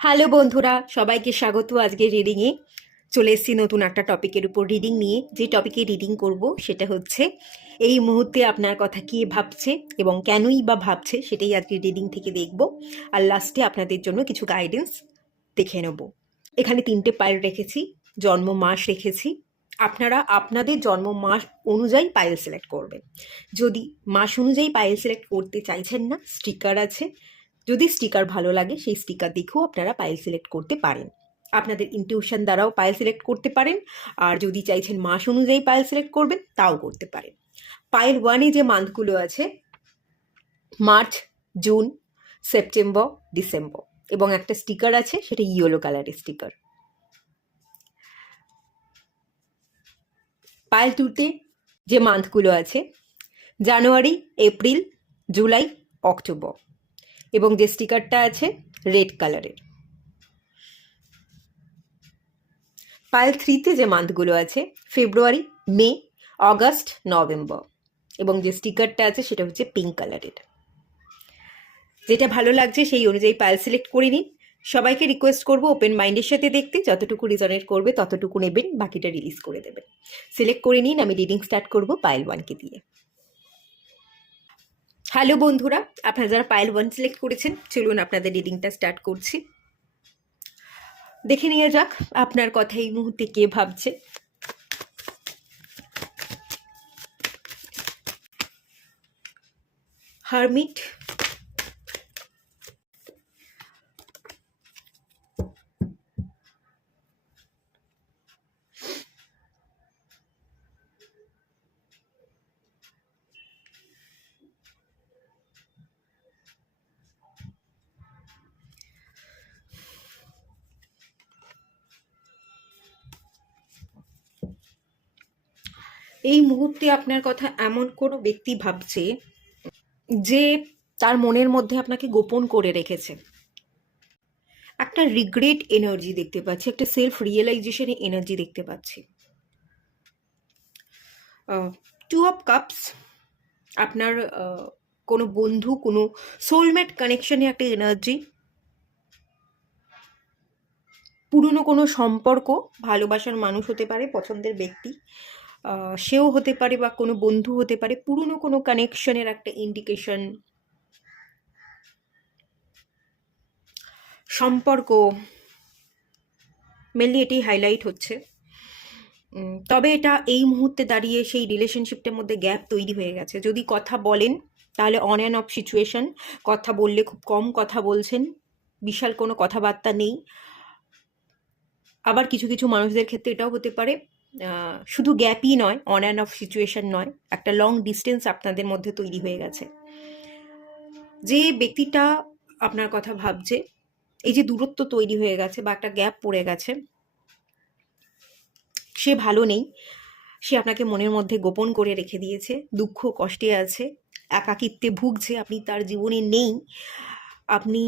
Hello বন্ধুরা, সবাইকে স্বাগত আজকের রিডিংয়ে। চলে এসেছি নতুন একটা টপিকের উপর রিডিং নিয়ে। যে টপিকে রিডিং করব সেটা হচ্ছে এই মুহূর্তে আপনার কথা কে ভাবছে এবং কেনই বা ভাবছে, সেটাই আজকের রিডিং থেকে দেখব। আর লাস্টে আপনাদের জন্য কিছু গাইডেন্স দেখে নেব। এখানে 3টে পাইল রেখেছি, জন্ম মাস রেখেছি। আপনারা আপনাদের জন্ম মাস অনুযায়ী পাইল সিলেক্ট করবেন। যদি মাস অনুযায়ী পাইল সিলেক্ট করতে চাইছেন না, স্টিকার আছে। যদি স্টিকার ভালো লাগে সেই স্টিকার দেখেও আপনারা পাইল সিলেক্ট করতে পারেন। আপনাদের ইনটিউশন দ্বারাও পাইল সিলেক্ট করতে পারেন। আর যদি চাইছেন মাস অনুযায়ী পাইল সিলেক্ট করবেন, তাও করতে পারেন। পাইল 1-এ যে মান্থগুলো আছে, মার্চ, জুন, সেপ্টেম্বর, ডিসেম্বর, এবং একটা স্টিকার আছে, সেটা ইয়েলো কালারের স্টিকার। পাইল 2-তে যে মান্থগুলো আছে, জানুয়ারি, এপ্রিল, জুলাই, অক্টোবর, এবং যে স্টিকারটা আছে রেড কালারের। পাইল 3-তে যে মান্থগুলো আছে, ফেব্রুয়ারি, মে, অগস্ট, নভেম্বর, এবং যে স্টিকারটা আছে সেটা হচ্ছে পিঙ্ক কালারের। যেটা ভালো লাগছে সেই অনুযায়ী পাইল সিলেক্ট করে নিন। সবাইকে রিকোয়েস্ট করব ওপেন মাইন্ডের সাথে দেখতে, যতটুকু রিজনেট করবে ততটুকু নেবেন, বাকিটা রিলিজ করে দেবেন। সিলেক্ট করে নিন, আমি রিডিং স্টার্ট করব পাইল 1-কে দিয়ে। হ্যালো বন্ধুরা, আপনারা যারা পাইল 1 সিলেক্ট করেছেন, চলুন আপনাদের রিডিংটা স্টার্ট করছি। দেখে নিয়ে যাক আপনার কথা এই মুহূর্তে কে ভাবছে। হারমিট, এই মুহূর্তে আপনার কথা এমন কোনো ব্যক্তি ভাবছে যে তার মনের মধ্যে আপনাকে গোপন করে রেখেছে। একটা রিগ্রেট এনার্জি দেখতে পাচ্ছি, একটা সেলফ রিয়েলাইজেশনের এনার্জি দেখতে পাচ্ছি। 2 অফ কাপস, আপনার কোনো বন্ধু, কোনো সোলমেট কানেকশনে একটা এনার্জি। পুরনো কোনো সম্পর্ক, ভালোবাসার মানুষ হতে পারে, পছন্দের ব্যক্তি সেও হতে পারে, বা কোনো বন্ধু হতে পারে, পুরনো কোনো কানেকশনের একটা ইন্ডিকেশন। সম্পর্ক মেনলি এটাই হাইলাইট হচ্ছে। তবে এটা এই মুহূর্তে দাঁড়িয়ে সেই রিলেশনশিপটার মধ্যে গ্যাপ তৈরি হয়ে গেছে। যদি কথা বলেন তাহলে অন অ্যান্ড অফ সিচুয়েশন, কথা বললে খুব কম কথা বলছেন, বিশাল কোনো কথাবার্তা নেই। আবার কিছু কিছু মানুষদের ক্ষেত্রে এটাও হতে পারে শুধু গ্যাপই নয়, অন অ্যান্ড অফ সিচুয়েশন নয়, একটা লং ডিস্টেন্স আপনাদের মধ্যে তৈরি হয়ে গেছে। যে ব্যক্তিটা আপনার কথা ভাবছে, এই যে দূরত্ব তৈরি হয়ে গেছে বা একটা গ্যাপ পড়ে গেছে, সে ভালো নেই। সে আপনাকে মনের মধ্যে গোপন করে রেখে দিয়েছে, দুঃখ কষ্টে আছে, একাকিত্বে ভুগছে, আপনি তার জীবনে নেই, আপনি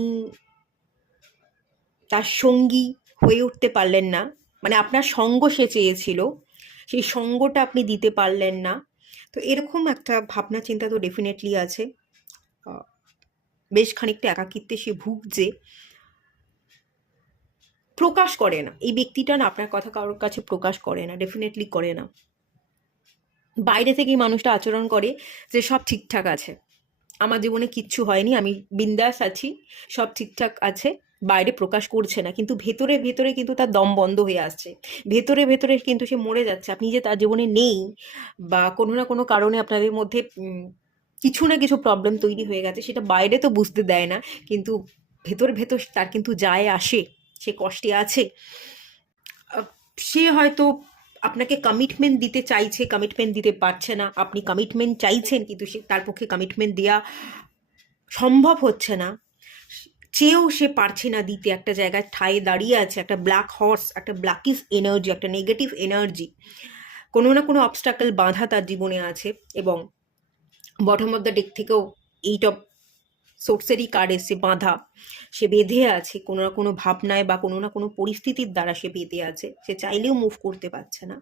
তার সঙ্গী হয়ে উঠতে পারলেন না। মানে আপনার সঙ্গ সে চেয়েছিল, সেই সঙ্গটা আপনি দিতে পারলেন না। তো এরকম একটা ভাবনা চিন্তা তো ডেফিনেটলি আছে। বেশ খানিকটা একাকিত্বে সে ভুগছে, প্রকাশ করে না। এই ব্যক্তিটা না আপনার কথা কারোর কাছে প্রকাশ করে না, ডেফিনেটলি করে না। বাইরে থেকেই মানুষটা আচরণ করে যে সব ঠিকঠাক আছে, আমার জীবনে কিচ্ছু হয়নি, আমি বিন্দাস আছি, সব ঠিকঠাক আছে। বাইরে প্রকাশ করছে না, কিন্তু ভেতরে ভেতরে কিন্তু তার দম বন্ধ হয়ে আসছে, ভেতরে ভেতরে কিন্তু সে মরে যাচ্ছে। আপনি যে তার জীবনে নেই, বা কোনো না কোনো কারণে আপনাদের মধ্যে কিছু না কিছু প্রবলেম তৈরি হয়ে গেছে, সেটা বাইরে তো বুঝতে দেয় না, কিন্তু ভেতর ভেতর তার কিন্তু যায় আসে, সে কষ্টে আছে। সে হয়তো আপনাকে কমিটমেন্ট দিতে চাইছে, কমিটমেন্ট দিতে পারছে না। আপনি কমিটমেন্ট চাইছেন, কিন্তু সে তার পক্ষে কমিটমেন্ট দেওয়া সম্ভব হচ্ছে না, চেয়েও সে পারছে না দিতে। একটা জায়গায় ঠায় দাঁড়িয়ে আছে, একটা ব্ল্যাক হর্স, একটা ব্ল্যাকিশ এনার্জি, একটা নেগেটিভ এনার্জি, কোনো না কোনো অবস্টাকল বাঁধা তার জীবনে আছে। এবং বটম অফ দ্য ডেক থেকেও 8 অফ সোর্সেরই কার্ড এসে বাঁধা, সে বেঁধে আছে কোনো না কোনো ভাবনায় বা কোনো না কোনো পরিস্থিতির দ্বারা সে বেঁধে আছে, সে চাইলেও মুভ করতে পারছে না।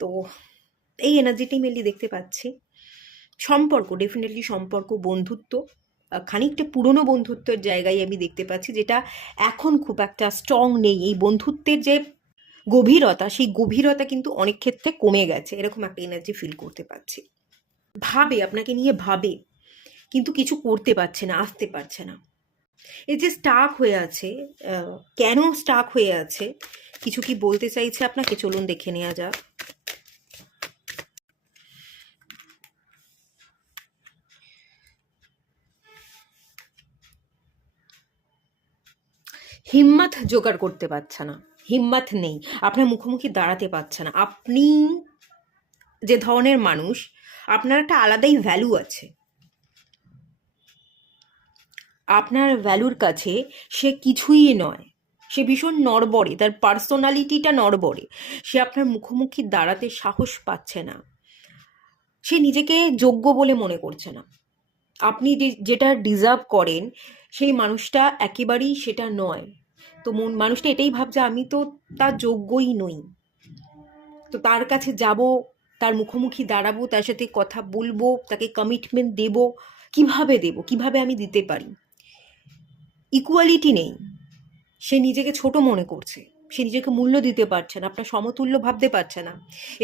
তো এই এনার্জিটাই মেনলি দেখতে পাচ্ছি। সম্পর্ক, ডেফিনেটলি সম্পর্ক, বন্ধুত্ব, খানিকটা পুরনো বন্ধুত্বের জায়গায় আমি দেখতে পাচ্ছি, যেটা এখন খুব একটা স্ট্রং নেই। এই বন্ধুত্বের যে গভীরতা, সেই গভীরতা কিন্তু অনেক ক্ষেত্রে কমে গেছে, এরকম একটা এনার্জি ফিল করতে পারছি। ভাবে, আপনাকে নিয়ে ভাবে, কিন্তু কিছু করতে পারছে না, আসতে পারছে না। এই যে স্টাক হয়ে আছে, কেন স্টাক হয়ে আছে, কিছু কি বলতে চাইছে আপনাকে, চলুন দেখে নেওয়া যাক। হিম্মত জোগাড় করতে পারছে না, হিম্মত নেই, আপনার মুখোমুখি দাঁড়াতে পারছে না। আপনি যে ধরনের মানুষ, আপনার একটা আলাদাই ভ্যালু আছে। আপনার ভ্যালুর কাছে সে কিছুই নয়, সে ভীষণ নড়বড়ে, তার পার্সোনালিটিটা নড়বড়ে, সে আপনার মুখোমুখি দাঁড়াতে সাহস পাচ্ছে না, সে নিজেকে যোগ্য বলে মনে করছে না। আপনি যেটা ডিজার্ভ করেন, সেই মানুষটা একেবারেই সেটা নয়। তো মানুষটা এটাই ভাবছে, আমি তো তার যোগ্যই নই। তো তার কাছে যাব, তার মুখোমুখি দাঁড়াবো, তার সাথে কথা বলবো, তাকে কমিটমেন্ট দেব, কিভাবে আমি দিতে পারি? ইকুয়ালিটি নেই, সে নিজেকে ছোট মনে করছে, সে নিজেকে মূল্য দিতে পারছে না, আপনার সমতুল্য ভাবতে পারছে না,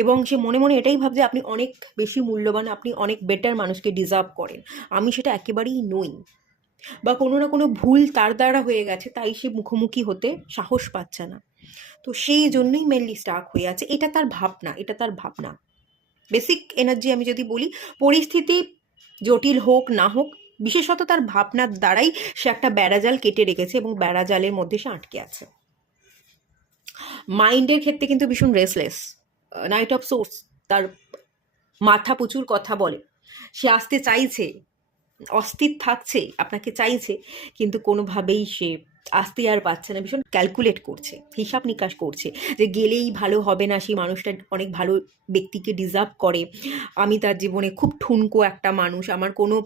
এবং সে মনে মনে এটাই ভাবছে আপনি অনেক বেশি মূল্যবান, আপনি অনেক বেটার মানুষকে ডিজার্ভ করেন, আমি সেটা একেবারেই নই। বা কোনো না কোনো ভুল তার দ্বারা হয়ে গেছে, তাই সে মুখোমুখি হতে সাহস পাচ্ছে না। তো সেই জন্যই মেনলি স্টাক হয়ে আছে। এটা তার ভাবনা, এটা তার ভাবনা। বেসিক এনার্জি আমি যদি বলি, পরিস্থিতি জটিল হোক না হোক, বিশেষত তার ভাবনার দ্বারাই সে একটা বেড়াজাল কেটে রেখেছে এবং বেড়াজালের মধ্যে সে আটকে আছে। মাইন্ডের ক্ষেত্রে কিন্তু ভীষণ রেসলেস, নাইট অফ সোর্স, তার মাথা প্রচুর কথা বলে, সে আসতে চাইছে, অস্থির থাকছে, আপনাকে চাইছে, কিন্তু কোনোভাবেই সে আসতে আর পারছে না। ভীষণ ক্যালকুলেট করছে, হিসাব নিকাশ করছে, যে গেলেই ভালো হবে না, সেই মানুষটা অনেক ভালো ব্যক্তিকে ডিজার্ভ করে, আমি তার জীবনে খুব ঠুনকো একটা মানুষ, আমার কোনো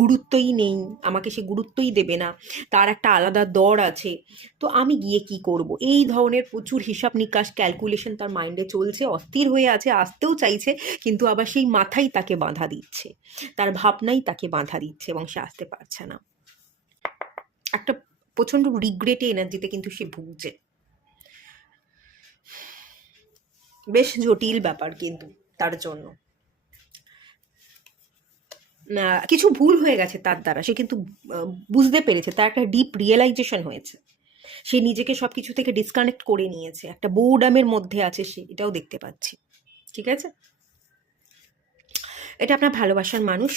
গুরুত্বই নেই, আমাকে সে গুরুত্বই দেবে না, তার একটা আলাদা দর আছে, তো আমি গিয়ে কি করব? এই ধরনের প্রচুর হিসাব নিকাশ, ক্যালকুলেশন তার মাইন্ডে চলছে, অস্থির হয়ে আছে, আসতেও চাইছে, কিন্তু আবার সেই মাথাই তাকে বাধা দিচ্ছে, তার ভাবনাই তাকে বাধা দিচ্ছে, এবং সে আসতে পারছে না। একটা প্রচণ্ড রিগ্রেটে এনার্জিতে কিন্তু সে ভুগছে। বেশ জটিল ব্যাপার কিন্তু তার জন্য। কিছু ভুল হয়ে গেছে তার দ্বারা, সে কিন্তু বুঝতে পেরেছে, তার একটা ডিপ রিয়েলাইজেশন হয়েছে, সে নিজেকে সব কিছু থেকে ডিসকানেক্ট করে নিয়েছে, একটা বোর্ডামের মধ্যে আছে সে, এটাও দেখতে পাচ্ছি। ঠিক আছে, এটা আপনার ভালোবাসার মানুষ।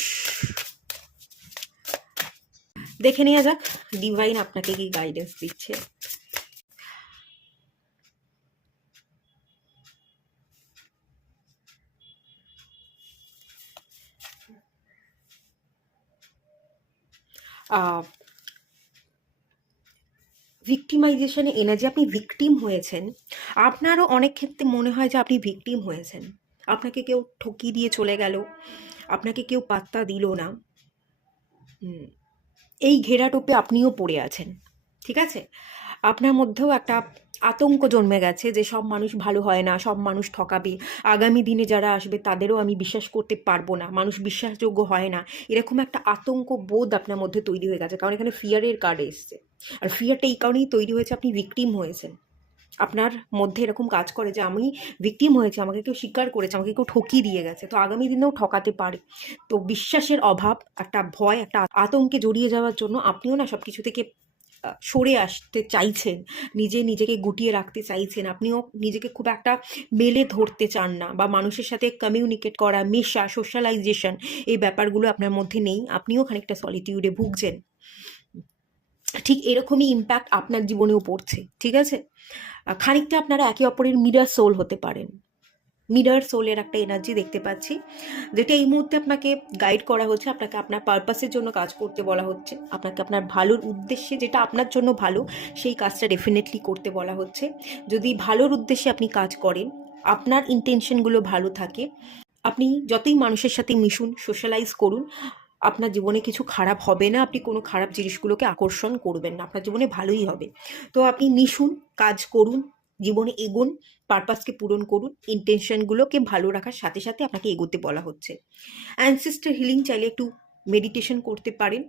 দেখে নেওয়া যাক ডিভাইন আপনাকে কি গাইডেন্স দিচ্ছে। ভিক্টিমাইজেশনে এনার্জি, আপনি ভিকটিম হয়েছেন, আপনারও অনেক ক্ষেত্রে মনে হয় যে আপনি ভিকটিম হয়েছেন, আপনাকে কেউ ঠকিয়ে দিয়ে চলে গেল, আপনাকে কেউ পাত্তা দিল না, এই ঘেরাটোপে আপনিও পড়ে আছেন। ঠিক আছে, আপনার মধ্যেও একটা আতঙ্ক জন্মে গেছে যে সব মানুষ ভালো হয় না, সব মানুষ ঠকাবে, আগামী দিনে যারা আসবে তাদেরও আমি বিশ্বাস করতে পারবো না, মানুষ বিশ্বাসযোগ্য হয় না, এরকম একটা আতঙ্ক বোধ আপনার মধ্যে তৈরি হয়ে গেছে, কারণ এখানে ফিয়ারের কার্ড এসছে। আর ফিয়ারটা এই কারণেই তৈরি হয়েছে, আপনি ভিকটিম হয়েছেন, আপনার মধ্যে এরকম কাজ করে যে আমি ভিকটিম হয়েছি, আমাকে কেউ স্বীকার করেছে, আমাকে কেউ ঠকিয়ে দিয়ে গেছে, তো আগামী দিনেও ঠকাতে পারে। তো বিশ্বাসের অভাব, একটা ভয়, একটা আতঙ্কে জড়িয়ে যাওয়ার জন্য আপনিও না সব কিছু থেকে সরে আসতে চাইছেন, নিজেকে গুটিয়ে রাখতে চাইছেন, আপনিও নিজেকে খুব একটা মেলে ধরতে চান না, বা মানুষের সাথে কমিউনিকেট করা, মেশা, সোশ্যালাইজেশন, এই ব্যাপারগুলো আপনার মধ্যে নেই, আপনিও খানিকটা সলিটিউডে ভুগছেন। ঠিক এরকমই ইম্প্যাক্ট আপনার জীবনেও পড়ছে। ঠিক আছে, খানিকটা আপনারা একে অপরের মিরার সোল হতে পারেন। মিরার সোলের একটা এনার্জি দেখতে পাচ্ছি, যেটা এই মুহূর্তে আপনাকে গাইড করা হচ্ছে, আপনাকে আপনার পারপাসের জন্য কাজ করতে বলা হচ্ছে, আপনাকে আপনার ভালোর উদ্দেশ্যে, যেটা আপনার জন্য ভালো, সেই কাজটা ডেফিনেটলি করতে বলা হচ্ছে। যদি ভালোর উদ্দেশ্যে আপনি কাজ করেন, আপনার ইন্টেনশনগুলো ভালো থাকে, আপনি যতই মানুষের সাথে মিশুন, সোশ্যালাইজ করুন, আপনার জীবনে কিছু খারাপ হবে না, আপনি কোনো খারাপ জিনিসগুলোকে আকর্ষণ করবেন না, আপনার জীবনে ভালোই হবে। তো আপনি মিশুন, কাজ করুন, জীবনে এগোন, পারপাসকে পূরণ করুন, ইন্টেনশনগুলোকে ভালো রাখার সাথে সাথে আপনাকে এগোতে বলা হচ্ছে। অ্যানসেস্টার হিলিং চাইলে একটু মেডিটেশন করতে পারেন।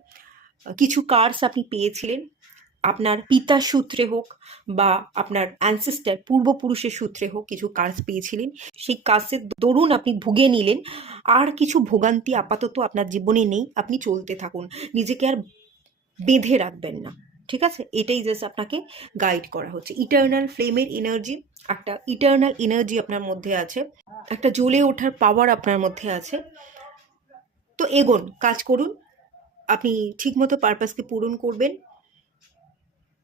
কিছু কার্স আপনি পেয়েছিলেন, আপনার পিতার সূত্রে হোক বা আপনার অ্যানসেস্টার পূর্বপুরুষের সূত্রে হোক, কিছু কার্স পেয়েছিলেন, সেই কার্সের দরুন আপনি ভুগে নিলেন। আর কিছু ভোগান্তি আপাতত আপনার জীবনে নেই, আপনি চলতে থাকুন, নিজেকে আর বেঁধে রাখবেন না, ঠিক আছে? এটাই জাস্ট আপনাকে গাইড করা হচ্ছে। ইটার্নাল ফ্লেমের এনার্জি, একটা ইটার্নাল এনার্জি আপনার মধ্যে আছে, একটা জ্বলে ওঠার পাওয়ার আপনার মধ্যে আছে। তো এগোন, কাজ করুন, আপনি ঠিকমতো পারপাসকে পূরণ করবেন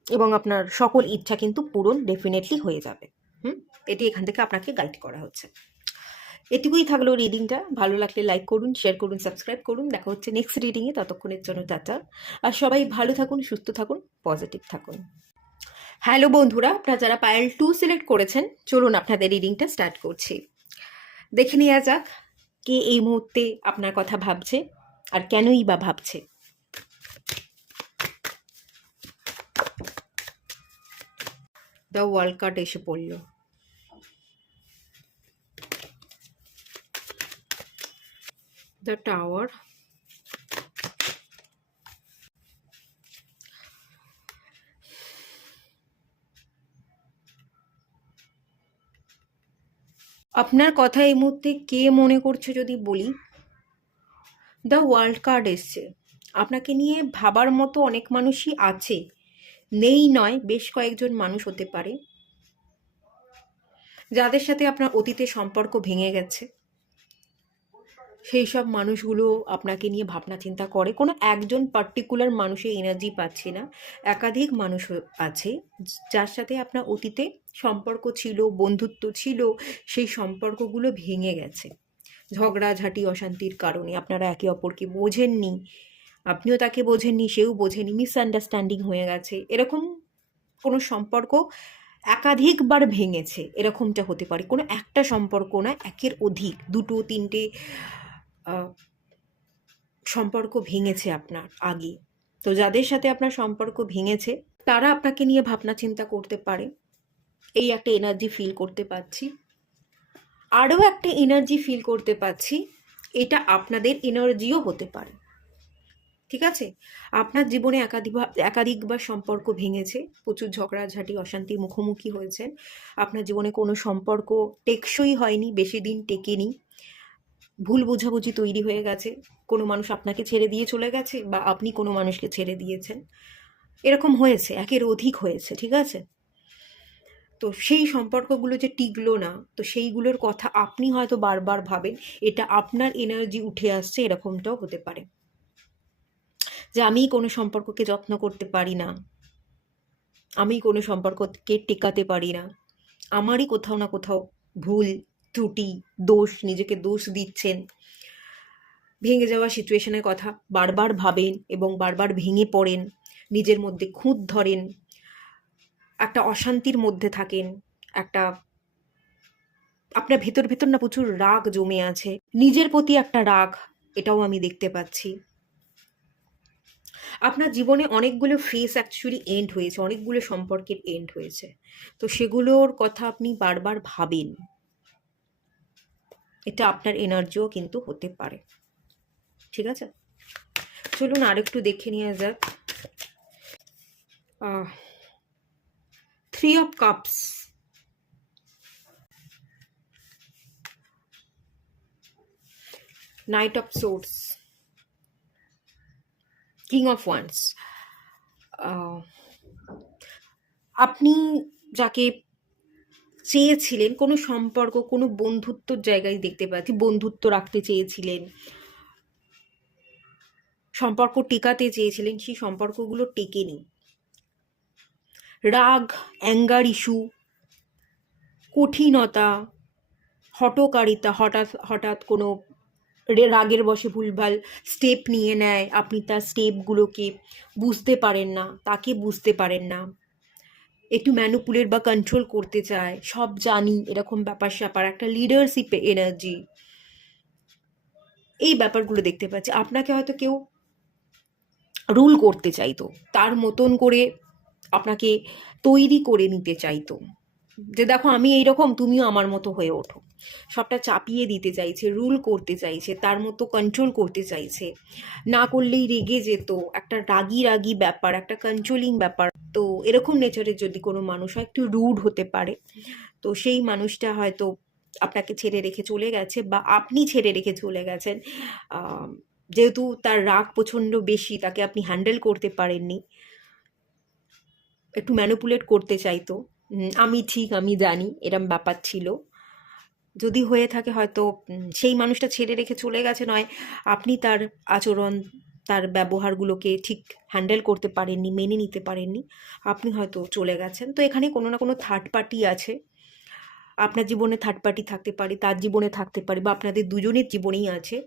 এবং আপনার সকল ইচ্ছা কিন্তু পূরণ ডেফিনেটলি হয়ে যাবে। এটি এখান থেকে আপনাকে গাইড করা হচ্ছে। এটুকুই থাকলো রিডিংটা। ভালো লাগলে লাইক করুন, শেয়ার করুন, সাবস্ক্রাইব করুন। দেখা হচ্ছে নেক্সট রিডিংয়ে, ততক্ষণের জন্য টাটা। আর সবাই ভালো থাকুন, সুস্থ থাকুন, পজিটিভ থাকুন। হ্যালো বন্ধুরা, আপনারা যারা পাইল 2 সিলেক্ট করেছেন, চলুন আপনাদের রিডিংটা স্টার্ট করছি। দেখে নেওয়া যাক কে এই মুহূর্তে আপনার কথা ভাবছে আর কেনই বা ভাবছে। দ্য ওয়ার্ল্ড কার্ড এসে পড়ল। দ্য টাওয়ার, আপনার কথা এই মুহূর্তে কে মনে করছে যদি বলি, দ্য ওয়ার্ল্ড কার্ড এসছে। আপনাকে নিয়ে ভাবার মতো অনেক মানুষই আছে, নেই নয়, বেশ কয়েকজন মানুষ হতে পারে যাদের সাথে আপনার অতীতে সম্পর্ক ভেঙে গেছে। সেই সব মানুষগুলো আপনাকে নিয়ে ভাবনা চিন্তা করে। কোনো একজন পার্টিকুলার মানুষের এনার্জি পাচ্ছি না, একাধিক মানুষ আছে যার সাথে আপনার অতীতে সম্পর্ক ছিল, বন্ধুত্ব ছিল, সেই সম্পর্কগুলো ভেঙে গেছে ঝগড়াঝাটি অশান্তির কারণে। আপনারা একে অপরকে বোঝেননি, আপনিও তাকে বোঝেননি, সেও বোঝেনি, মিসআন্ডারস্ট্যান্ডিং হয়ে গেছে। এরকম কোনো সম্পর্ক একাধিকবার ভেঙেছে, এরকমটা হতে পারে। কোনো একটা সম্পর্ক না, একের অধিক, দুটো তিনটে সম্পর্ক ভেঙেছে আপনার আগে। তো যাদের সাথে আপনার সম্পর্ক ভেঙেছে তারা আপনাকে নিয়ে ভাবনা চিন্তা করতে পারে, এই একটা এনার্জি ফিল করতে পাচ্ছি। আরও একটা এনার্জি ফিল করতে পাচ্ছি, এটা আপনাদের এনার্জিও হতে পারে, ঠিক আছে? আপনার জীবনে একাধিকবার সম্পর্ক ভেঙেছে, প্রচুর ঝগড়াঝাটি অশান্তির মুখোমুখি হয়েছেন। আপনার জীবনে কোনো সম্পর্ক টেকসই হয়নি, বেশি দিন টেকেনি, ভুল বোঝাবুঝি তৈরি হয়ে গেছে, কোনো মানুষ আপনাকে ছেড়ে দিয়ে চলে গেছে বা আপনি কোনো মানুষকে ছেড়ে দিয়েছেন, এরকম হয়েছে, একের অধিক হয়েছে, ঠিক আছে? তো সেই সম্পর্কগুলো যে টিকলো না, তো সেইগুলোর কথা আপনি হয়তো বারবার ভাবেন, এটা আপনার এনার্জি উঠে আসছে, এরকমটাও হতে পারে যে আমি কোনো সম্পর্ককে যত্ন করতে পারি না, আমি কোনো সম্পর্ককে টেকাতে পারি না, আমারই কোথাও না কোথাও ভুল ত্রুটি দোষ, নিজেকে দোষ দিচ্ছেন। ভেঙে যাওয়া সিচুয়েশনের কথা বারবার ভাবেন এবং বারবার ভেঙে পড়েন, নিজের মধ্যে খুঁত ধরেন, একটা অশান্তির মধ্যে থাকেন, একটা আপনার ভেতর ভেতর না প্রচুর রাগ জমে আছে, নিজের প্রতি একটা রাগ, এটাও আমি দেখতে পাচ্ছি। আপনার জীবনে অনেকগুলো ফেস অ্যাকচুয়ালি এন্ড হয়েছে, অনেকগুলো সম্পর্কের এন্ড হয়েছে, তো সেগুলোর কথা আপনি বারবার ভাবেন, এটা আপনার এনার্জিও কিন্তু হতে পারে, ঠিক আছে? চলুন আরেকটু দেখে নিয়ে যাক। 3 of Cups, Knight of Swords, King of Wands। আপনি যাকে চেয়েছিলেন, কোনো সম্পর্ক, কোনো বন্ধুত্বর জায়গায় দেখতে পাচ্ছি, বন্ধুত্ব রাখতে চেয়েছিলেন, সম্পর্ক টেকাতে চেয়েছিলেন, সেই সম্পর্কগুলো টেকেনি। রাগ, অ্যাঙ্গার ইস্যু, কঠিনতা, হঠকারিতা, হঠাৎ হঠাৎ কোনো রাগের বশে ভুলভাল স্টেপ নিয়ে নেয়, আপনি তার স্টেপগুলোকে বুঝতে পারেন না, তাকে বুঝতে পারেন না, একটু ম্যানুপুলেট বা কন্ট্রোল করতে চায়, সব জানি এরকম ব্যাপার স্যাপার, একটা লিডারশিপ এনার্জি, এই ব্যাপারগুলো দেখতে পাচ্ছি। আপনাকে হয়তো কেউ রুল করতে চাইতো, তার মতন করে আপনাকে তৈরি করে নিতে চাইতো, যে দেখো আমি এইরকম, তুমিও আমার মতো হয়ে ওঠো। সবটা চাপিয়ে দিতে চাইছে, রুল করতে চাইছে, তার মতো কন্ট্রোল করতে চাইছে, না করলেই রেগে যেত, একটা রাগী রাগী ব্যাপার, একটা কন্ট্রোলিং ব্যাপার। তো এরকম নেচারের যদি কোনো মানুষ হয়, একটু রুড হতে পারে, তো সেই মানুষটা হয়তো আপনাকে ছেড়ে রেখে চলে গেছে, বা আপনি ছেড়ে রেখে চলে গেছেন। আহ, যেহেতু তার রাগ প্রচণ্ড বেশি, তাকে আপনি হ্যান্ডেল করতে পারেননি, একটু ম্যানিপুলেট করতে চাইতো। আমি ঠিক, আমি জানি, এরম ব্যাপার ছিল। যদি হয়ে থাকে হয়তো সেই মানুষটা ছেড়ে রেখে চলে গেছে, নয় আপনি তার আচরণ, তার ব্যবহারগুলোকে ঠিক হ্যান্ডেল করতে পারেননি, মেনে নিতে পারেননি, আপনি হয়তো চলে গেছেন। তো এখানে কোনো না কোনো থার্ড পার্টি আছে। আপনার জীবনে থার্ড পার্টি থাকতে পারে, তার জীবনে থাকতে পারে, বা আপনাদের দুজনের জীবনেই আছে।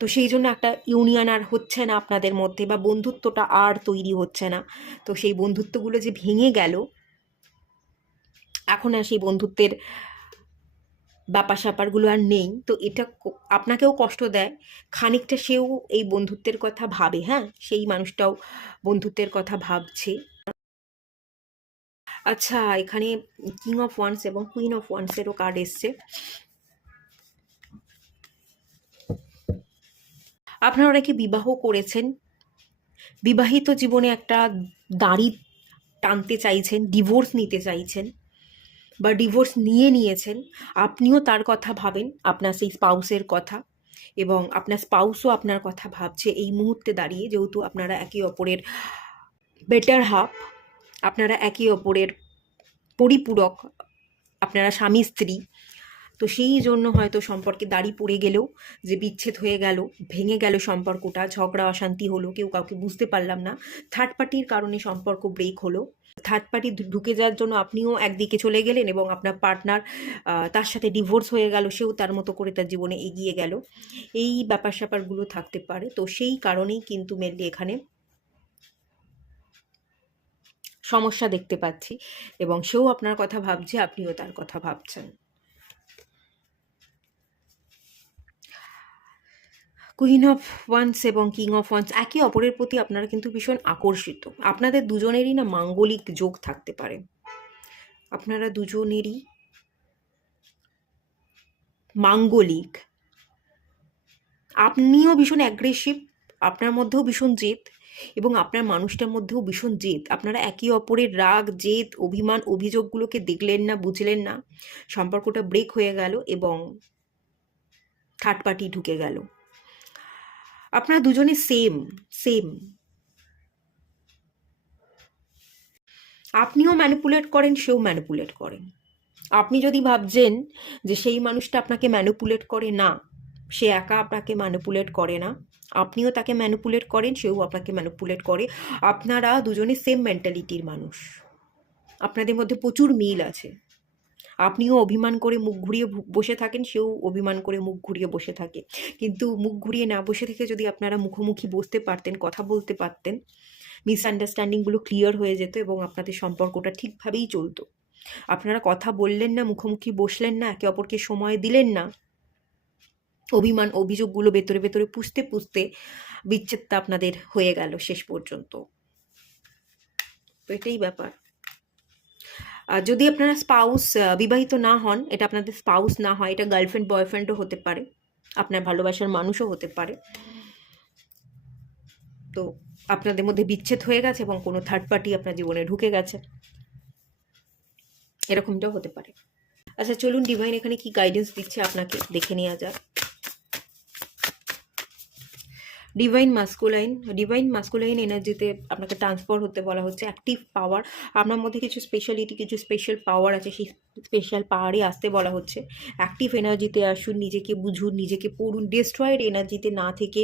তো সেই জন্য একটা ইউনিয়ন আর হচ্ছে না আপনাদের মধ্যে, বা বন্ধুত্বটা আর তৈরি হচ্ছে না। তো সেই বন্ধুত্বগুলো যে ভেঙে গেল, এখন আর সেই বন্ধুত্বের ব্যাপার স্যাপারগুলো আর নেই। তো এটা আপনাকেও কষ্ট দেয় খানিকটা, সেও এই বন্ধুত্বের কথা ভাবে, হ্যাঁ, সেই মানুষটাও বন্ধুত্বের কথা ভাবছে। আচ্ছা, এখানে কিং অফ ওয়ান্স এবং কুইন অফ ওয়ান্সেরও কার্ড এসছে। আপনারা অনেকে বিবাহ করেছেন, বিবাহিত জীবনে একটা দাড়ি টানতে চাইছেন, ডিভোর্স নিতে চাইছেন, বা ডিভোর্স নিয়েছেন। আপনিও তার কথা ভাবেন, আপনার সেই স্পাউসের কথা, এবং আপনার স্পাউসও আপনার কথা ভাবছে এই মুহূর্তে দাঁড়িয়ে, যেহেতু আপনারা একে অপরের বেটার হাফ, আপনারা একে অপরের পরিপূরক, আপনারা স্বামী স্ত্রী। তো সেই জন্য হয়তো সম্পর্কে দাড়ি পড়ে গেলেও, যে বিচ্ছেদ হয়ে গেল, ভেঙে গেল সম্পর্কটা, ঝগড়া অশান্তি হলো, কেউ কাউকে বুঝতে পারলাম না, থার্ড পার্টির কারণে সম্পর্ক ব্রেক হলো। থার্ড পার্টি ঢুকে যাওয়ার জন্য আপনিও একদিকে চলে গেলেন, এবং আপনার পার্টনার, তার সাথে ডিভোর্স হয়ে গেল, সেও তার মতো করে তার জীবনে এগিয়ে গেল। এই ব্যাপার স্যাপারগুলো থাকতে পারে। তো সেই কারণেই কিন্তু মেনলি এখানে সমস্যা দেখতে পাচ্ছি, এবং সেও আপনার কথা ভাবছে, আপনিও তার কথা ভাবছেন। কুইন অফ ওয়ান্স এবং কিং অফ ওয়ান্স একে অপরের প্রতি আপনারা কিন্তু ভীষণ আকর্ষিত। আপনাদের দুজনেরই না মাঙ্গলিক যোগ থাকতে পারে, আপনারা দুজনেরই মাঙ্গলিক। আপনিও ভীষণ অ্যাগ্রেসিভ, আপনার মধ্যেও ভীষণ জেদ, এবং আপনার মানুষটার মধ্যেও ভীষণ জেদ। আপনারা একে অপরের রাগ, জেদ, অভিমান, অভিযোগগুলোকে দেখলেন না, বুঝলেন না, সম্পর্কটা ব্রেক হয়ে গেল, এবং থার্ড পার্টি ঢুকে গেল। আপনারা দুজনে সেম সেম। আপনিও ম্যানিপুলেট করেন, সেও ম্যানিপুলেট করেন। আপনি যদি ভাবছেন যে সেই মানুষটা আপনাকে ম্যানিপুলেট করে, না, সে একা আপনাকে ম্যানিপুলেট করে না, আপনিও তাকে ম্যানিপুলেট করেন, সেও আপনাকে ম্যানিপুলেট করে। আপনারা দুজনে সেম মেন্টালিটির মানুষ, আপনাদের মধ্যে প্রচুর মিল আছে। আপনিও অভিমান করে মুখ ঘুরিয়ে বসে থাকেন, সেও অভিমান করে মুখ ঘুরিয়ে বসে থাকে। কিন্তু মুখ ঘুরিয়ে না বসে থেকে যদি আপনারা মুখোমুখি বসতে পারতেন, কথা বলতে পারতেন, মিসআন্ডারস্ট্যান্ডিংগুলো ক্লিয়ার হয়ে যেত, এবং আপনাদের সম্পর্কটা ঠিকভাবেই চলতো। আপনারা কথা বললেন না, মুখোমুখি বসলেন না, একে অপরকে সময় দিলেন না, অভিমান অভিযোগগুলো ভেতরে ভেতরে পুষতে পুষতে বিচ্ছেদটা আপনাদের হয়ে গেল শেষ পর্যন্ত। তো এটাই ব্যাপার। আর যদি আপনারা স্পাউস বিবাহিত না হন, এটা আপনাদের স্পাউস না হয়, এটা গার্লফ্রেন্ড বয়ফ্রেন্ডও হতে পারে, আপনার ভালোবাসার মানুষও হতে পারে। তো আপনাদের মধ্যে বিচ্ছেদ হয়ে গেছে, এবং কোনো থার্ড পার্টি আপনার জীবনে ঢুকে গেছে, এরকমটাও হতে পারে। আচ্ছা, চলুন ডিভাইন এখানে কি গাইডেন্স দিচ্ছে আপনাকে দেখে নেওয়া যাক। ডিভাইন মাস্কুলাইন এনার্জিতে আপনাকে ট্রান্সফার হতে বলা হচ্ছে। অ্যাক্টিভ পাওয়ার, আপনার মধ্যে কিছু স্পেশালিটি, কিছু স্পেশাল পাওয়ার আছে, সেই স্পেশাল পাওয়ারে আসতে বলা হচ্ছে। অ্যাক্টিভ এনার্জিতে আসুন, নিজেকে বুঝুন, নিজেকে পড়ুন। ডিস্ট্রয়েড এনার্জিতে না থেকে,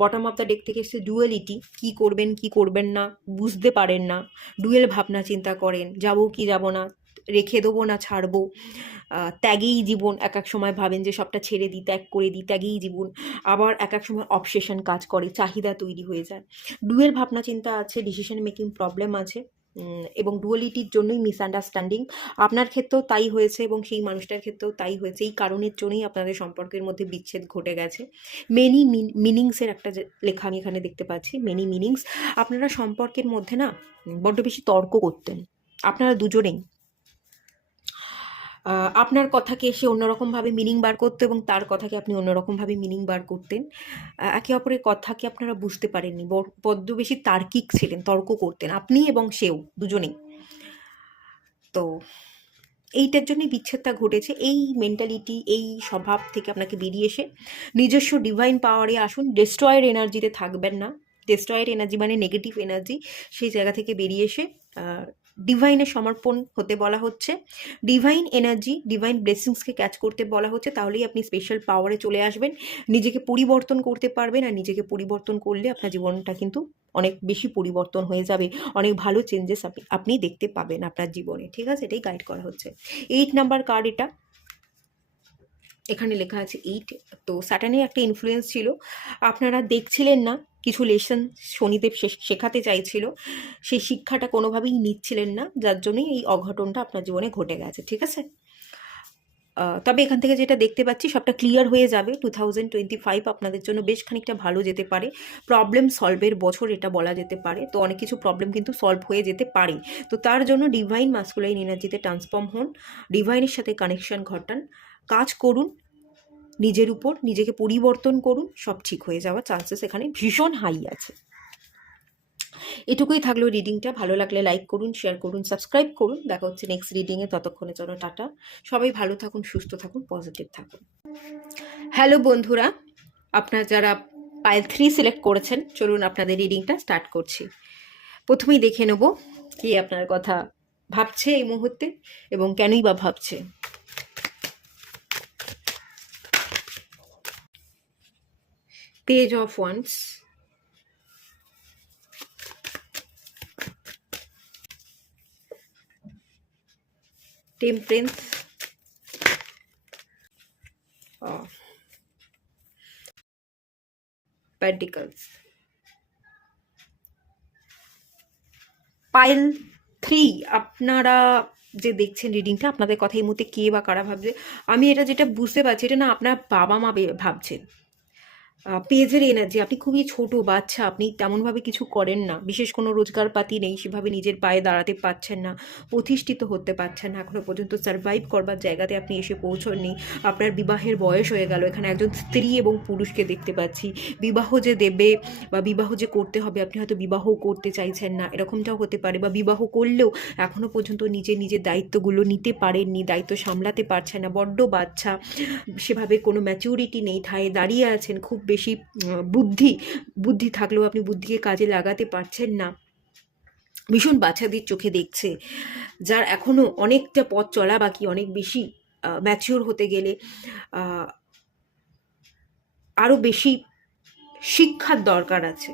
বটম অফ দ্য ডেক থেকে এসে ডুয়ালিটি, কী করবেন কী করবেন না বুঝতে পারেন না, ডুয়েল ভাবনা চিন্তা করেন, যাবো কি যাব না, রেখে দেবো না ছাড়বো, ত্যাগেই জীবন। এক এক সময় ভাবেন যে সবটা ছেড়ে দিই, ত্যাগ করে দিই, ত্যাগেই জীবন। আবার এক এক সময় অবসেশন কাজ করে, চাহিদা তৈরি হয়ে যায়। ডুয়েল ভাবনা চিন্তা আছে, ডিসিশন মেকিং প্রবলেম আছে, এবং ডুয়ালিটির জন্যই মিসআন্ডারস্ট্যান্ডিং। আপনার ক্ষেত্রেও তাই হয়েছে, এবং সেই মানুষটার ক্ষেত্রেও তাই হয়েছে। এই কারণের জন্যই আপনাদের সম্পর্কের মধ্যে বিচ্ছেদ ঘটে গেছে। মেনি মিনিংসের একটা লেখা আমি এখানে দেখতে পাচ্ছি, মেনি মিনিংস। আপনারা সম্পর্কের মধ্যে না বড্ড বেশি তর্ক করতেন, আপনারা দুজনেই আপনার কথাকে সে অন্যরকমভাবে মিনিং বার করতো এবং তার কথাকে আপনি অন্যরকমভাবে মিনিং বার করতেন। একে অপরের কথাকে আপনারা বুঝতে পারেননি, বড্ড বেশি তার্কিক ছিলেন, তর্ক করতেন আপনি এবং সেও দুজনেই। তো এইটার জন্যই বিচ্ছেদটা ঘটেছে। এই মেন্টালিটি, এই স্বভাব থেকে আপনাকে বেরিয়ে এসে নিজস্ব ডিভাইন পাওয়ারে আসুন। ডেস্ট্রয়ের এনার্জিতে থাকবেন না। ডেস্ট্রয়ের এনার্জি মানে নেগেটিভ এনার্জি, সেই জায়গা থেকে বেরিয়ে এসে ডিভাইনে সমর্পণ হতে বলা হচ্ছে। ডিভাইন এনার্জি, ডিভাইন ব্লেসিংসকে ক্যাচ করতে বলা হচ্ছে, তাহলেই আপনি স্পেশাল পাওয়ারে চলে আসবেন, নিজেকে পরিবর্তন করতে পারবেন। আর নিজেকে পরিবর্তন করলে আপনার জীবনটা কিন্তু অনেক বেশি পরিবর্তন হয়ে যাবে, অনেক ভালো চেঞ্জেস আপনি দেখতে পাবেন আপনার জীবনে। ঠিক আছে, এটাই গাইড করা হচ্ছে। 8 নাম্বার কার্ড এটা, এখানে লেখা আছে 8। তো স্যাটার্নের একটা ইনফ্লুয়েন্স ছিল, আপনারা দেখছিলেন না, কিছু লেসন শনিদেব শেখাতে চাইছিল, সেই শিক্ষাটা কোনোভাবেই নিচ্ছিলেন না, যার জন্যই এই অঘটনটা আপনার জীবনে ঘটে গেছে। ঠিক আছে, তবে এখান থেকে যেটা দেখতে পাচ্ছি সবটা ক্লিয়ার হয়ে যাবে। 2025 আপনাদের জন্য বেশ খানিকটা ভালো যেতে পারে, প্রবলেম সলভের বছর এটা বলা যেতে পারে। তো অনেক কিছু প্রবলেম কিন্তু সলভ হয়ে যেতে পারে। তো তার জন্য ডিভাইন মাস্কুলাইন এনার্জিতে ট্রান্সফর্ম হন, ডিভাইনের সাথে কানেকশন ঘটান, কাজ করুন নিজের উপর, নিজেকে পরিবর্তন করুন, সব ঠিক হয়ে যাওয়ার চান্সেস এখানে ভীষণ হাই আছে। এটুকুই থাকলো রিডিংটা। ভালো লাগলে লাইক করুন, শেয়ার করুন, সাবস্ক্রাইব করুন। দেখা হচ্ছে নেক্সট রিডিংয়ে, ততক্ষণের জন্য টাটা। সবাই ভালো থাকুন, সুস্থ থাকুন, পজিটিভ থাকুন। হ্যালো বন্ধুরা, আপনারা যারা পাইল 3 সিলেক্ট করেছেন, চলুন আপনাদের রিডিংটা স্টার্ট করছি। প্রথমেই দেখে নেব কি আপনার কথা ভাবছে এই মুহূর্তে এবং কেনই বা ভাবছে। Page of wands, temperance, pentacles. পাইল 3, আপনারা যে দেখছেন রিডিংটা, আপনাদের কথা এই মুহূর্তে কে বা কারা ভাবছে, আমি এটা যেটা বুঝতে পারছি, এটা না আপনার বাবা মা ভাবছেন। পেজের এনার্জি, আপনি খুবই ছোট বাচ্চা, আপনি তেমনভাবে কিছু করেন না, বিশেষ কোনো রোজগারপাতি নেই, সেভাবে নিজের পায়ে দাঁড়াতে পারছেন না, প্রতিষ্ঠিত হতে পারছেন না, এখনও পর্যন্ত সার্ভাইভ করবার জায়গাতে আপনি এসে পৌঁছননি। আপনার বিবাহের বয়স হয়ে গেল, এখানে একজন স্ত্রী এবং পুরুষকে দেখতে পাচ্ছি। বিবাহ যে দেবে বা বিবাহ যে করতে হবে, আপনি হয়তো বিবাহ করতে চাইছেন না, এরকমটাও হতে পারে। বা বিবাহ করলেও এখনও পর্যন্ত নিজের দায়িত্বগুলো নিতে পারেননি, দায়িত্ব সামলাতে পারছেন না, বড্ড বাচ্চা, সেভাবে কোনো ম্যাচিউরিটি নেই, ঠায়ে দাঁড়িয়ে আছেন। খুব বেশি বুদ্ধি থাকলেও আপনি বুদ্ধিকে কাজে লাগাতে পারছেন না, ভীষণ বাচ্চাদের চোখে দেখছে, যার এখনও অনেকটা পথ চলা বাকি, অনেক বেশি ম্যাচিওর হতে গেলে আরও বেশি শিক্ষার দরকার আছে।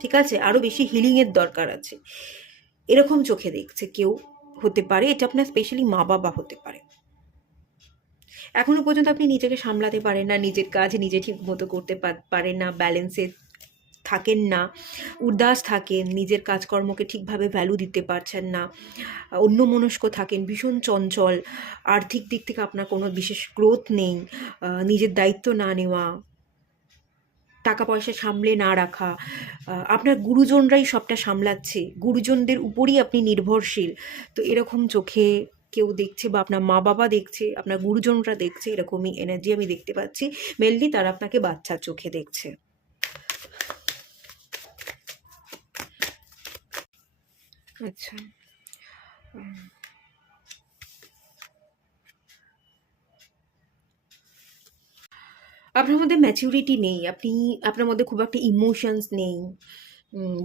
ঠিক আছে, আরও বেশি হিলিংয়ের দরকার আছে, এরকম চোখে দেখছে কেউ হতে পারে। এটা আপনার স্পেশালি মা বাবা হতে পারে। এখনও পর্যন্ত আপনি নিজেকে সামলাতে পারেন না, নিজের কাজ নিজে ঠিক মতো করতে পারেন না, ব্যালেন্সে থাকেন না, উদাস থাকেন, নিজের কাজকর্মকে ঠিকভাবে ভ্যালু দিতে পারছেন না, অন্যমনস্ক থাকেন, ভীষণ চঞ্চল, আর্থিক দিক থেকে আপনার কোনো বিশেষ গ্রোথ নেই, নিজের দায়িত্ব না নেওয়া, টাকা পয়সা সামলে না রাখা, আপনার গুরুজনরাই সবটা সামলাচ্ছে, গুরুজনদের উপরই আপনি নির্ভরশীল। তো এরকম চোখে কেউ দেখছে, বা আপনার মা বাবা দেখছে, আপনার গুরুজনরা দেখছে, এরকমই এনার্জি আমি দেখতে পাচ্ছি। মেনলি তারা আপনাকে বাচ্চার চোখে দেখছে। আচ্ছা, আপনার মধ্যে ম্যাচিউরিটি নেই, আপনার মধ্যে খুব একটা ইমোশনস নেই,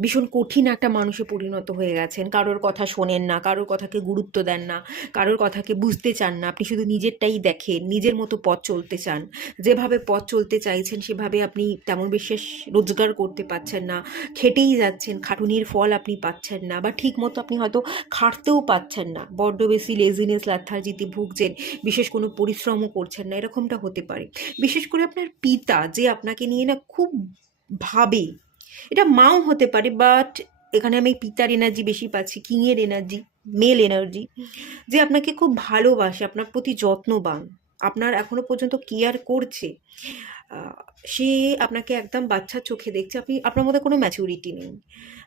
ভীষণ কঠিন একটা মানুষে পরিণত হয়ে গেছেন, কারোর কথা শোনেন না, কারোর কথাকে গুরুত্ব দেন না, কারোর কথাকে বুঝতে চান না, আপনি শুধু নিজেরটাই দেখেন, নিজের মতো পথ চলতে চান, যেভাবে পথ চলতে চাইছেন সেভাবে আপনি তেমন বিশেষ রোজগার করতে পারছেন না, খেটেই যাচ্ছেন, খাটুনির ফল আপনি পাচ্ছেন না, বা ঠিক মতো আপনি হয়তো খাটতেও পাচ্ছেন না, বড্ড বেশি লেজিনেস লেথার্জিতে ভুগছেন, বিশেষ কোনো পরিশ্রমও করছেন না, এরকমটা হতে পারে। বিশেষ করে আপনার পিতা যে আপনাকে নিয়ে না খুব ভাবে, এটা মাও হতে পারে, বাট এখানে আমি পিতার এনার্জি বেশি পাচ্ছি, কিংয়ের এনার্জি, মেল এনার্জি, যে আপনাকে খুব ভালোবাসে, আপনার প্রতি যত্নবান, আপনার এখনো পর্যন্ত কেয়ার করছে, সে আপনাকে একদম বাচ্চার চোখে দেখছে, আপনার মধ্যে কোনো ম্যাচুরিটি নেই,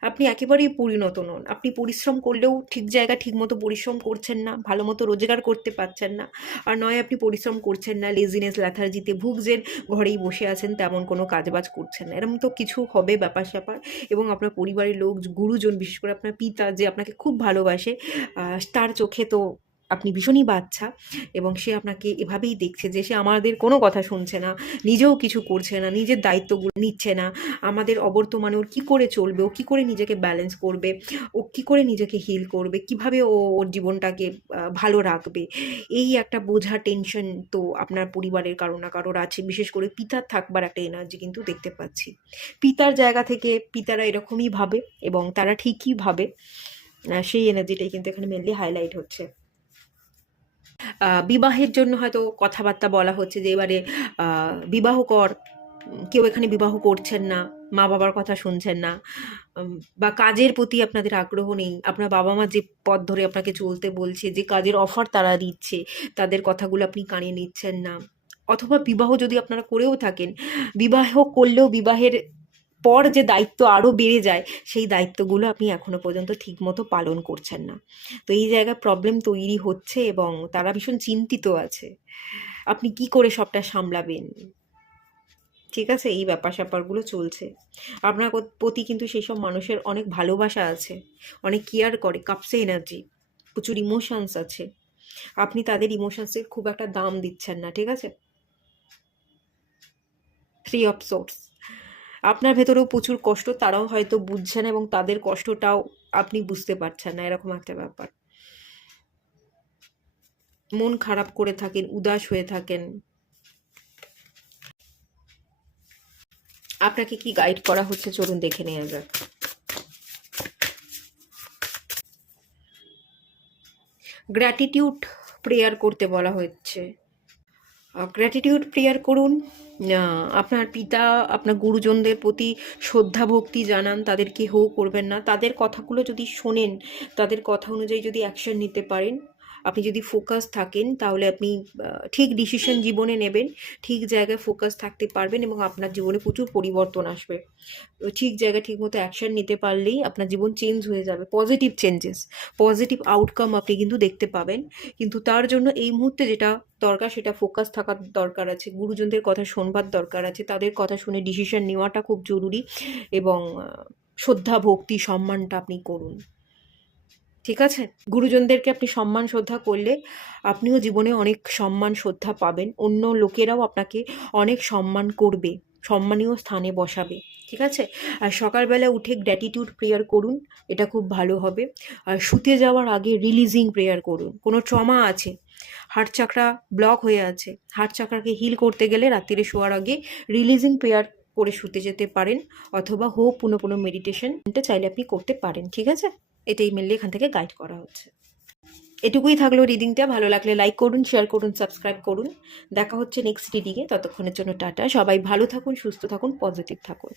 আপনি একেবারেই পরিণত নন, আপনি পরিশ্রম করলেও ঠিক জায়গায় ঠিক মতো পরিশ্রম করছেন না, ভালো মতো রোজগার করতে পারছেন না, আর নয় আপনি পরিশ্রম করছেন না, লেজিনেস ল্যাথার্জিতে ভুগছেন, ঘরেই বসে আছেন, তেমন কোনো কাজবাজ করছেন না, এরকম তো কিছু হবে ব্যাপার স্যাপার। এবং আপনার পরিবারের লোক, গুরুজন, বিশেষ করে আপনার পিতা যে আপনাকে খুব ভালোবাসে, তার চোখে তো আপনি ভীষণই বাচ্চা, এবং সে আপনাকে এভাবেই দেখছে যে সে আমাদের কোনো কথা শুনছে না, নিজেও কিছু করছে না, নিজের দায়িত্বগুলো নিচ্ছে না, আমাদের অবর্তমানে ওর কী করে চলবে, ও কী করে নিজেকে ব্যালেন্স করবে, ও কী করে নিজেকে হিল করবে, কিভাবে ও ওর জীবনটাকে ভালো রাখবে, এই একটা বোঝা টেনশন তো আপনার পরিবারের কারো না কারোর আছে, বিশেষ করে পিতার থাকবার একটা এনার্জি কিন্তু দেখতে পাচ্ছি। পিতার জায়গা থেকে পিতারা এরকমই ভাবে এবং তারা ঠিকই ভাবে, সেই এনার্জিটাই কিন্তু এখানে মেনলি হাইলাইট হচ্ছে। বিবাহের জন্য হয়তো কথাবার্তা বলা হচ্ছে যে এবারে বিবাহ কর, কেউ এখানে বিবাহ করছেন না, মা বাবার কথা শুনছেন না, বা কাজের প্রতি আপনাদের আগ্রহ নেই, আপনার বাবা মা যে পথ ধরে আপনাকে চলতে বলছে, যে কাজের অফার তারা দিচ্ছে, তাদের কথাগুলো আপনি কানে নিচ্ছেন না, অথবা বিবাহ যদি আপনারা করেও থাকেন, বিবাহ করলেও বিবাহের পর যে দায়িত্ব আরও বেড়ে যায়, সেই দায়িত্বগুলো আপনি এখনো পর্যন্ত ঠিকমতো পালন করছেন না। তো এই জায়গায় প্রবলেম তৈরি হচ্ছে এবং তারা ভীষণ চিন্তিত আছে আপনি কি করে সবটা সামলাবেন। ঠিক আছে, এই ব্যাপার স্যাপারগুলো চলছে। আপনার প্রতি কিন্তু সেই সব মানুষের অনেক ভালোবাসা আছে, অনেক কেয়ার করে, কাপসে এনার্জি, প্রচুর ইমোশনস আছে, আপনি তাদের ইমোশনসের খুব একটা দাম দিচ্ছেন না। ঠিক আছে, 3 অফ সোর্স, আপনার ভেতরেও প্রচুর কষ্ট, তারাও হয়তো বুঝছেন এবং তাদের কষ্টটাও আপনি বুঝতে পারছেন না, এরকম একটা ব্যাপার। মন খারাপ করে থাকেন, উদাস হয়ে থাকেন। আপনাকে কি গাইড করা হচ্ছে চলুন দেখে নেওয়া যাক। গ্র্যাটিটিউড প্রেয়ার করতে বলা হচ্ছে। গ্র্যাটিটিউড প্রেয়ার করুন, আপনার পিতা, আপনার গুরুজনদের প্রতি শ্রদ্ধা ভক্তি জানান, তাদেরকে হো করবেন না, তাদের কথাগুলো যদি শোনেন, তাদের কথা অনুযায়ী যদি অ্যাকশন নিতে পারেন, আপনি যদি ফোকাস থাকেন, তাহলে আপনি ঠিক ডিসিশন জীবনে নেবেন, ঠিক জায়গায় ফোকাস থাকতে পারবেন এবং আপনার জীবনে প্রচুর পরিবর্তন আসবে। ঠিক জায়গায় ঠিক মতো অ্যাকশন নিতে পারলেই আপনার জীবন চেঞ্জ হয়ে যাবে, পজিটিভ চেঞ্জেস, পজিটিভ আউটকাম আপনি কিন্তু দেখতে পাবেন। কিন্তু তার জন্য এই মুহূর্তে যেটা দরকার, সেটা ফোকাস থাকার দরকার আছে, গুরুজনদের কথা শোনবার দরকার আছে, তাদের কথা শুনে ডিসিশন নেওয়াটা খুব জরুরি, এবং শ্রদ্ধা ভক্তি সম্মানটা আপনি করুন। ঠিক আছে, গুরুজনদেরকে আপনি সম্মান শ্রদ্ধা করলে আপনিও জীবনে অনেক সম্মান শ্রদ্ধা পাবেন, অন্য লোকেরাও আপনাকে অনেক সম্মান করবে, সম্মানীয় স্থানে বসাবে। ঠিক আছে, আর সকালবেলা উঠে গ্র্যাটিটিউড প্রেয়ার করুন, এটা খুব ভালো হবে। আর শুতে যাওয়ার আগে রিলিজিং প্রেয়ার করুন, কোনো ট্রমা আছে, হার্ট চাকরা ব্লক হয়ে আছে, হার্ট চাকরাকে হিল করতে গেলে রাত্রিরে শোয়ার আগে রিলিজিং প্রেয়ার করে শুতে যেতে পারেন, অথবা পুনঃ পুনঃ মেডিটেশনটা চাইলে আপনি করতে পারেন। ঠিক আছে, এটাই মেনলি এখান থেকে গাইড করা হচ্ছে। এটুকুই থাকলো রিডিংটা, ভালো লাগলে লাইক করুন, শেয়ার করুন, সাবস্ক্রাইব করুন। দেখা হচ্ছে নেক্সট রিডিংয়ে, ততক্ষণের জন্য টাটা। সবাই ভালো থাকুন, সুস্থ থাকুন, পজিটিভ থাকুন।